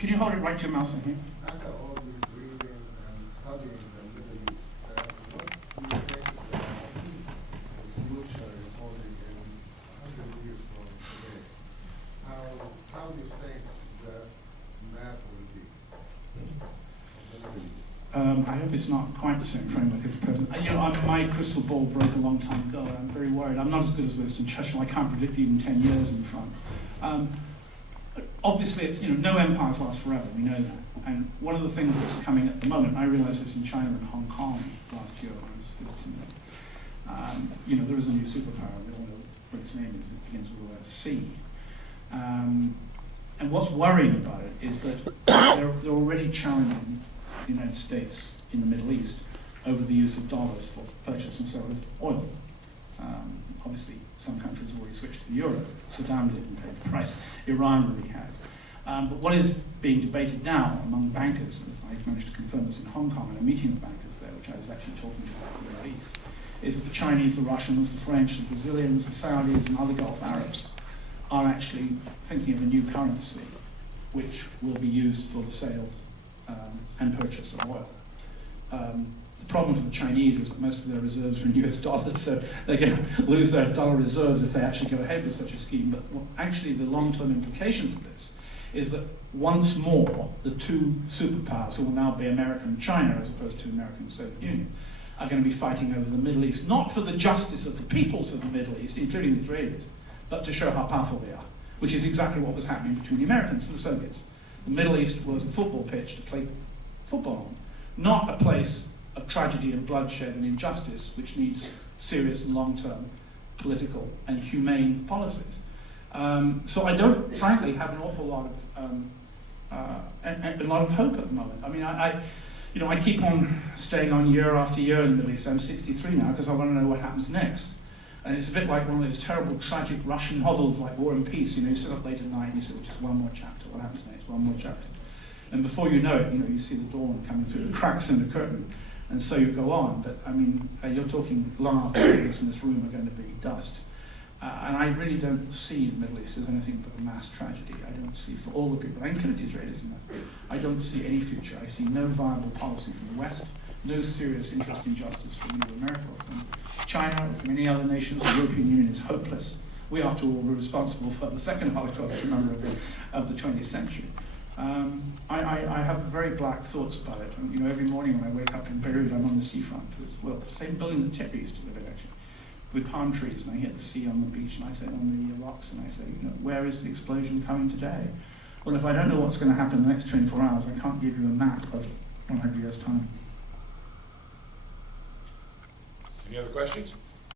Can you hold it right to your mouth here? After all this reading and studying the Middle East, what do you think the future is holding in 100 years from today? How do you think the map will be of the Middle East? I hope it's not quite the same framework as the present. You know, my crystal ball broke a long time ago, and I'm very worried. I'm not as good as Winston Churchill. I can't predict even 10 years in front. Obviously, it's, no empires last forever, we know that. And one of the things that's coming at the moment, I realized this in China and Hong Kong last year when I was visiting them. There is a new superpower, we all know what its name is, it begins with the letter C. And what's worrying about it is that they're already challenging the United States in the Middle East over the use of dollars for purchase and sale of oil. Obviously, some countries have already switched to the euro. Saddam didn't pay the price. Iran really has. But what is being debated now among bankers, and I've managed to confirm this in Hong Kong in a meeting of bankers there, which I was actually talking to about the Middle East, is that the Chinese, the Russians, the French, the Brazilians, the Saudis, and other Gulf Arabs are actually thinking of a new currency which will be used for the sale and purchase of oil. The problem for the Chinese is that most of their reserves are in US dollars, so they're going to lose their dollar reserves if they actually go ahead with such a scheme. But actually the long-term implications of this is that once more the two superpowers, who will now be America and China as opposed to America and the Soviet Union, are going to be fighting over the Middle East, not for the justice of the peoples of the Middle East, including the Israelis, but to show how powerful they are, which is exactly what was happening between the Americans and the Soviets. The Middle East was a football pitch to play football on, not a place of tragedy and bloodshed and injustice, which needs serious and long-term political and humane policies. So I don't, frankly, have an awful lot of hope at the moment. I mean, I keep on staying on year after year in the Middle East. I'm 63 now because I want to know what happens next. And it's a bit like one of those terrible, tragic Russian novels like War and Peace. You sit up late at night and you say, well, just one more chapter. What happens next? One more chapter. And before you know it, you see the dawn coming through the cracks in the curtain. And so you go on. But, I mean, you're talking long after this in this room are going to be dust. And I really don't see the Middle East as anything but a mass tragedy. I don't see, for all the people, I include the Israelis in that, I don't see any future. I see no viable policy from the West, no serious interest in justice from either America or from China or from any other nations. The European Union is hopeless. We, after all, were responsible for the second Holocaust, remember, of the 20th century. I have very black thoughts about it. And, every morning when I wake up in Beirut, I'm on the seafront. The same building that Tippy used to live in, actually, with palm trees, and I hit the sea on the beach, and I say on the rocks, and I say, where is the explosion coming today? Well, if I don't know what's going to happen in the next 24 hours, I can't give you a map of 100 years' time. Any other questions?